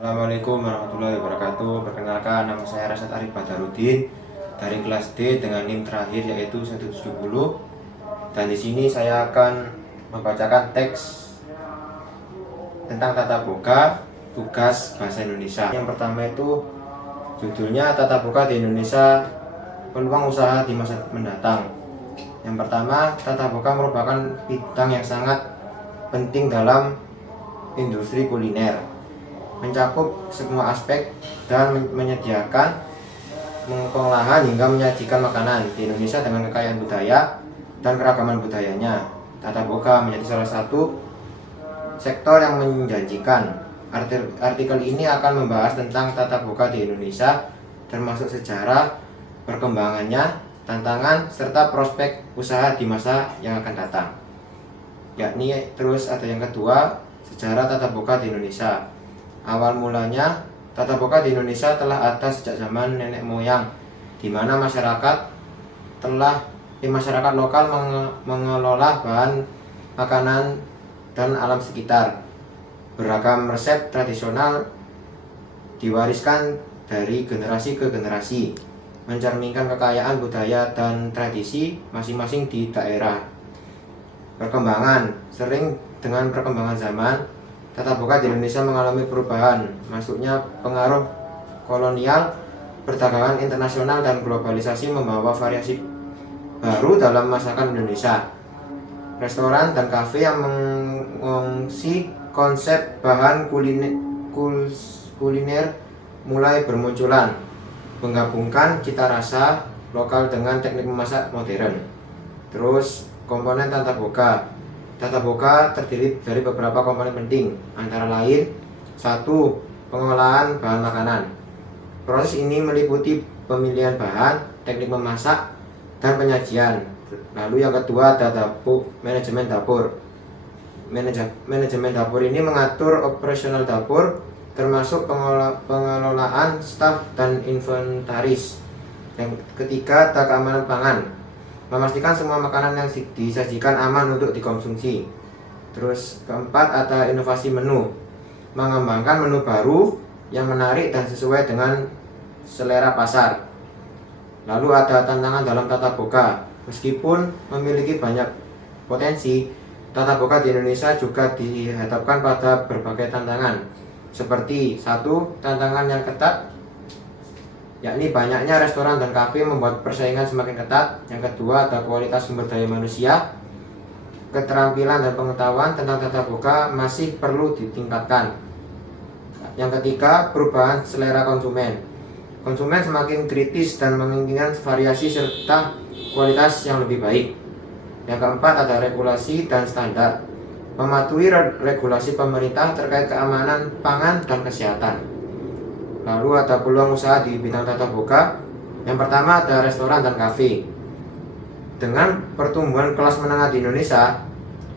Assalamualaikum warahmatullahi wabarakatuh. Perkenalkan, nama saya Rasad Arif Badarudin dari kelas D dengan NIM terakhir yaitu 170. Dan di sini saya akan membacakan teks tentang tata boga tugas bahasa Indonesia. Yang pertama itu judulnya Tata Boga di Indonesia, peluang usaha di masa mendatang. Yang pertama, tata boga merupakan bidang yang sangat penting dalam industri kuliner, mencakup semua aspek dan menyediakan, pengolahan hingga menyajikan makanan di Indonesia dengan kekayaan budaya dan keragaman budayanya. Tata boga menjadi salah satu sektor yang menjanjikan. Artikel ini akan membahas tentang tata boga di Indonesia, termasuk sejarah, perkembangannya, tantangan, serta prospek usaha di masa yang akan datang. Yakni terus ada yang kedua, sejarah tata boga di Indonesia. Awal mulanya, tata boga di Indonesia telah ada sejak zaman nenek moyang, di mana masyarakat lokal mengelola bahan makanan dan alam sekitar. Beragam resep tradisional diwariskan dari generasi ke generasi, mencerminkan kekayaan budaya dan tradisi masing-masing di daerah. Perkembangan dengan perkembangan zaman, tata boga di Indonesia mengalami perubahan, masuknya pengaruh kolonial, perdagangan internasional, dan globalisasi membawa variasi baru dalam masakan Indonesia. Restoran dan kafe yang mengungsi konsep bahan kuliner mulai bermunculan, menggabungkan cita rasa lokal dengan teknik memasak modern. Terus komponen tata boga. Tata boga terdiri dari beberapa komponen penting, antara lain 1. Pengolahan bahan makanan. Proses ini meliputi pemilihan bahan, teknik memasak, dan penyajian. Lalu yang kedua ada manajemen dapur. Manajemen dapur ini mengatur operasional dapur, termasuk pengelolaan staf dan inventaris. Yang ketiga ada keamanan pangan, memastikan semua makanan yang disajikan aman untuk dikonsumsi. Terus keempat ada inovasi menu, mengembangkan menu baru yang menarik dan sesuai dengan selera pasar. Lalu ada tantangan dalam tata boga. Meskipun memiliki banyak potensi, tata boga di Indonesia juga dihadapkan pada berbagai tantangan. Seperti 1. Tantangan yang ketat, yakni banyaknya restoran dan kafe membuat persaingan semakin ketat. Yang kedua ada kualitas sumber daya manusia, keterampilan dan pengetahuan tentang tata boga masih perlu ditingkatkan. Yang ketiga, perubahan selera konsumen. Konsumen semakin kritis dan menginginkan variasi serta kualitas yang lebih baik. Yang keempat ada regulasi dan standar, mematuhi regulasi pemerintah terkait keamanan pangan dan kesehatan. Lalu ada peluang usaha di bidang tata boga. Yang pertama ada restoran dan kafe. Dengan pertumbuhan kelas menengah di Indonesia,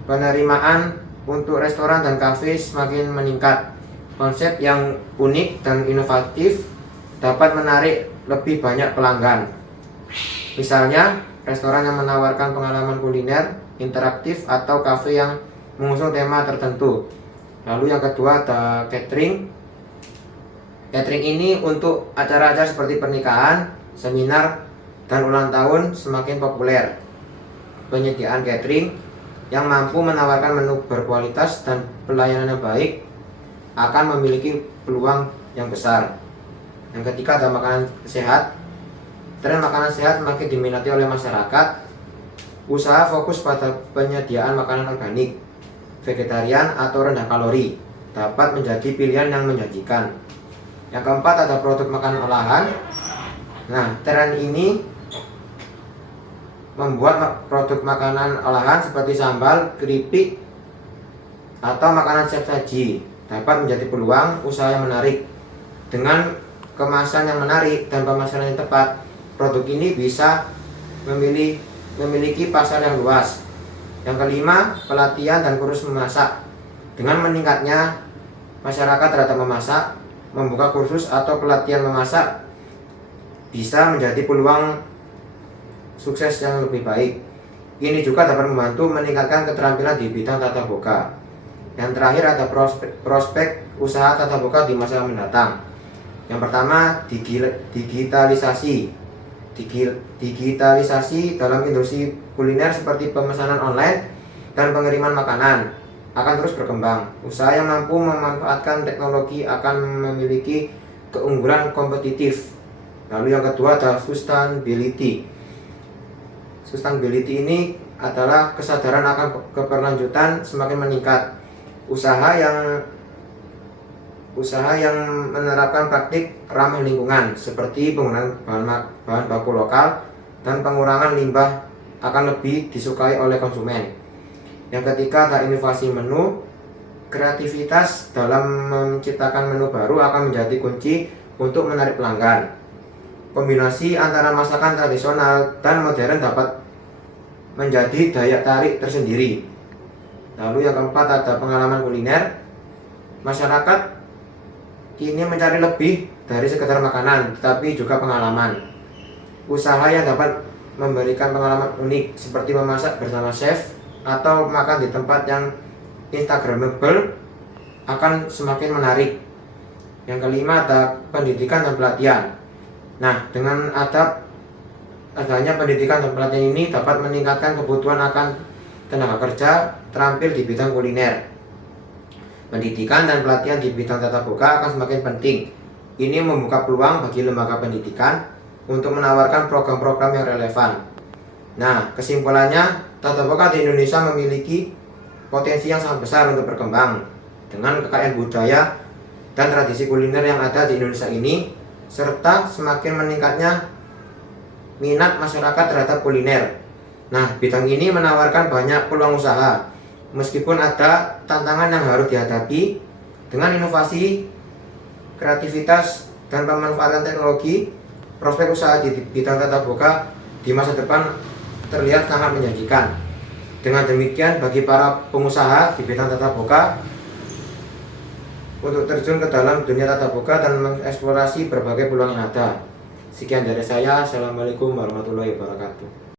penerimaan untuk restoran dan kafe semakin meningkat. Konsep yang unik dan inovatif dapat menarik lebih banyak pelanggan. Misalnya, restoran yang menawarkan pengalaman kuliner interaktif atau kafe yang mengusung tema tertentu. Lalu yang kedua ada catering. Catering ini untuk acara-acara seperti pernikahan, seminar, dan ulang tahun semakin populer. Penyediaan catering yang mampu menawarkan menu berkualitas dan pelayanan yang baik akan memiliki peluang yang besar. Yang ketiga ada makanan sehat. Tren makanan sehat semakin diminati oleh masyarakat. Usaha fokus pada penyediaan makanan organik, vegetarian, atau rendah kalori dapat menjadi pilihan yang menjanjikan. Yang keempat ada produk makanan olahan. Nah, tren ini membuat produk makanan olahan seperti sambal, keripik, atau makanan siap saji dapat menjadi peluang usaha yang menarik. Dengan kemasan yang menarik dan pemasaran yang tepat, produk ini bisa memiliki pasar yang luas. Yang kelima, pelatihan dan kursus memasak. Dengan meningkatnya masyarakat terhadap memasak, membuka kursus atau pelatihan memasak bisa menjadi peluang sukses yang lebih baik. Ini juga dapat membantu meningkatkan keterampilan di bidang tata boga. Yang terakhir ada prospek usaha tatap muka di masa mendatang. Yang pertama, digitalisasi. Digitalisasi dalam industri kuliner seperti pemesanan online dan pengiriman makanan akan terus berkembang. Usaha yang mampu memanfaatkan teknologi akan memiliki keunggulan kompetitif. Lalu yang kedua ada sustainability. Sustainability ini adalah kesadaran akan keberlanjutan semakin meningkat. Usaha yang menerapkan praktik ramah lingkungan seperti penggunaan bahan baku lokal dan pengurangan limbah akan lebih disukai oleh konsumen. Yang ketiga ada inovasi menu. Kreativitas dalam menciptakan menu baru akan menjadi kunci untuk menarik pelanggan. Kombinasi antara masakan tradisional dan modern dapat menjadi daya tarik tersendiri. Lalu yang keempat ada pengalaman kuliner. Masyarakat kini mencari lebih dari sekedar makanan, tetapi juga pengalaman. Usaha yang dapat memberikan pengalaman unik seperti memasak bersama chef atau makan di tempat yang instagramable akan semakin menarik. Yang kelima ada pendidikan dan pelatihan. Nah, dengan adanya pendidikan dan pelatihan ini dapat meningkatkan kebutuhan akan tenaga kerja terampil di bidang kuliner. Pendidikan dan pelatihan di bidang tatap muka akan semakin penting. Ini membuka peluang bagi lembaga pendidikan untuk menawarkan program-program yang relevan. Nah, kesimpulannya, tatap muka di Indonesia memiliki potensi yang sangat besar untuk berkembang. Dengan kekayaan budaya dan tradisi kuliner yang ada di Indonesia ini, serta semakin meningkatnya minat masyarakat terhadap kuliner. Nah, bidang ini menawarkan banyak peluang usaha. Meskipun ada tantangan yang harus dihadapi, dengan inovasi, kreativitas, dan pemanfaatan teknologi, prospek usaha di bidang tatap muka di masa depan terlihat sangat menjanjikan. Dengan demikian, bagi para pengusaha di bidang tatap muka untuk terjun ke dalam dunia tatap muka dan mengeksplorasi berbagai peluang yang ada. Sekian dari saya. Assalamualaikum warahmatullahi wabarakatuh.